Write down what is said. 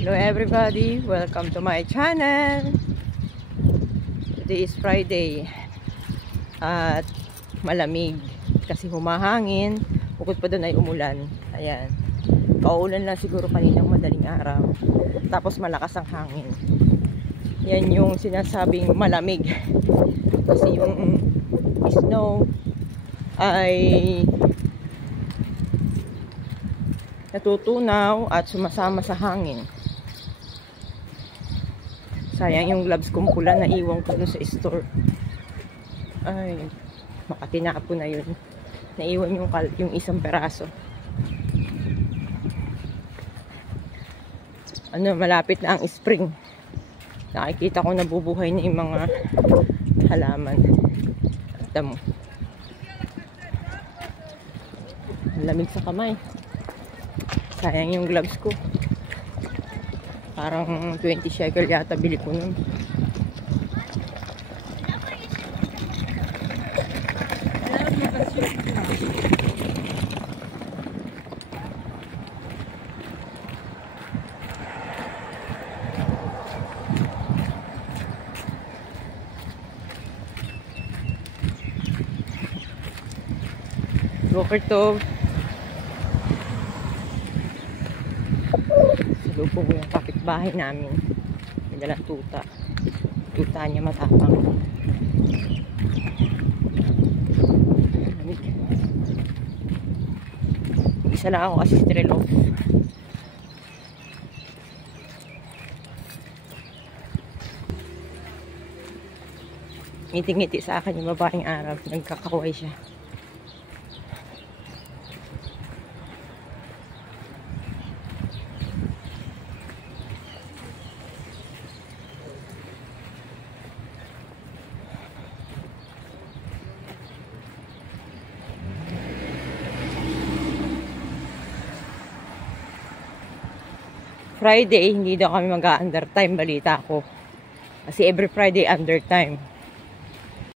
Hello everybody, welcome to my channel. Today is Friday at malamig kasi humahangin. Bukod pa doon ay umulan. Ayan, paulan lang siguro kaninang madaling araw, tapos malakas ang hangin. Yan yung sinasabing malamig kasi yung snow ay natutunaw at sumasama sa hangin. Sayang yung gloves kong pula na iwan ko dun sa store. Ay, makatinapo na yun. Naiwan yung isang peraso. Malapit na ang spring. Nakikita ko nabubuhay na yung mga halaman. Ito mo. Ang lamig sa kamay. Sayang yung gloves ko. Parang 20 shekel yata bili ko nun. Boker Tov. Salubong ko yung kapitbahay namin. May dalang tuta. Tuta niya matapang. Isa lang ako kasi trail off. Ngiti-ngiti sa akin yung babaeng Arab. Nagkakaway siya. Friday, hindi daw kami mag-under time, balita ko. Kasi every Friday under time.